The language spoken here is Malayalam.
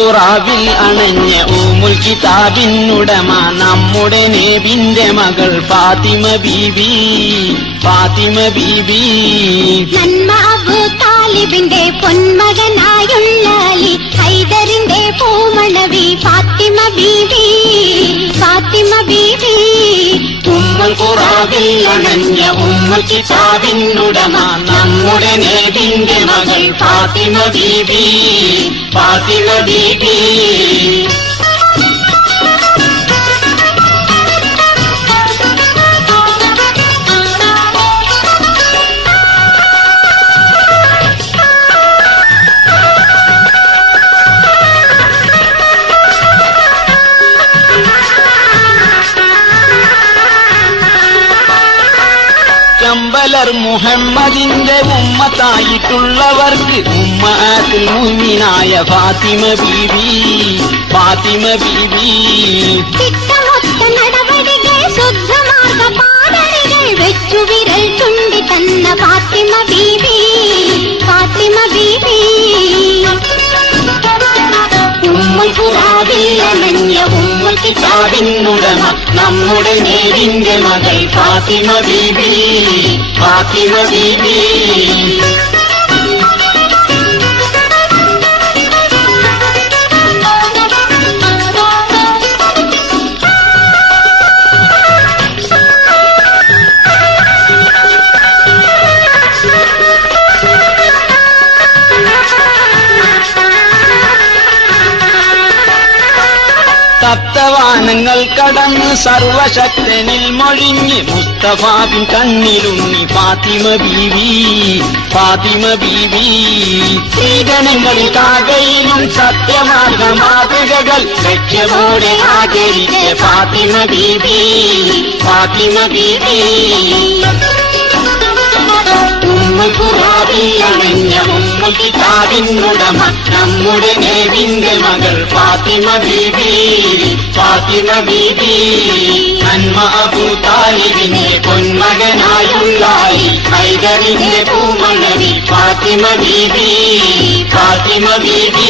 ഖുറാവിൽ അണഞ്ഞ ഉമ്മുൽ കിതാബിനുടമ നമ്മുടെ നബിന്റെ മകൾ ഫാത്തിമ ബീബി. ഫാത്തിമ ബീബി നന്മ അബൂ താലിബിന്റെ പൊന്മകനായുള്ള അലി ഹൈദറിന്റെ പൂമണവി ഫാത്തിമ ബീബി. ഫാത്തിമ ബീബി ഉമ്മുൽ ഖുറാവിൽ അണഞ്ഞ ഉമ്മുൽ കിതാബിനുടമ നമ്മുടെ നബിന്റെ മകൾ ഫാത്തിമ ബീബി. ഫാത്തിമ ബീബി കമ്പലർ മുഹമ്മദിന്റെ ഉമ്മത്തായിട്ടുള്ളവർക്ക് ഉമ്മത്തുൽ മുഅ്മിനായ ഫാത്തിമ ബീബി. ഫാത്തിമ ബീബി ചിട്ടമൊത്ത നടപടികൾ ശുദ്ധമാർഗ പാതകൾ വെച്ചു വിരൽ ചുണ്ടി തന്ന ഫാത്തിമ ബീബി. ഫാത്തിമ ബീബി ഉമ്മുൽ ഖുറാവിൽ അണഞ്ഞ ഉമ്മുൽ കിതാബിനുടമ നമ്മുടെ നബിന്റെ മകൾ ഫാത്തിമ ബീബി. ഫാത്തിമ ബീബി സപ്തവാനങ്ങൾ കടന്ന് സർവശക്തനിൽ മൊഴിഞ്ഞ് മുസ്തഫാബിൻ കണ്ണിലുണ്ണി ഫാത്തിമ ബീവി. ഫാത്തിമ ബീവി സ്ത്രീജനങ്ങളിൽ കാകയിലും സത്യമാർഗ മാതൃകകൾ ലക്ഷ്യമോടെ ആചരിച്ച ഫാത്തിമ ബീബി. ഫാത്തിമ ബീബി ഉമ്മുൽ ഖുറാവിൽ അണഞ്ഞ ഉമ്മുൽ കിതാബിനുടമ നമ്മുടെ നബിന്റെ മകൾ ഫാത്തിമ ബീബി. ഫാത്തിമ ബീബി നന്മ അബൂ താലിബിന്റെ പൊന്മകനായുള്ള അലി ഹൈദറിന്റെ പൂമണവി ഫാത്തിമ ബീബി. ഫാത്തിമ ബീബി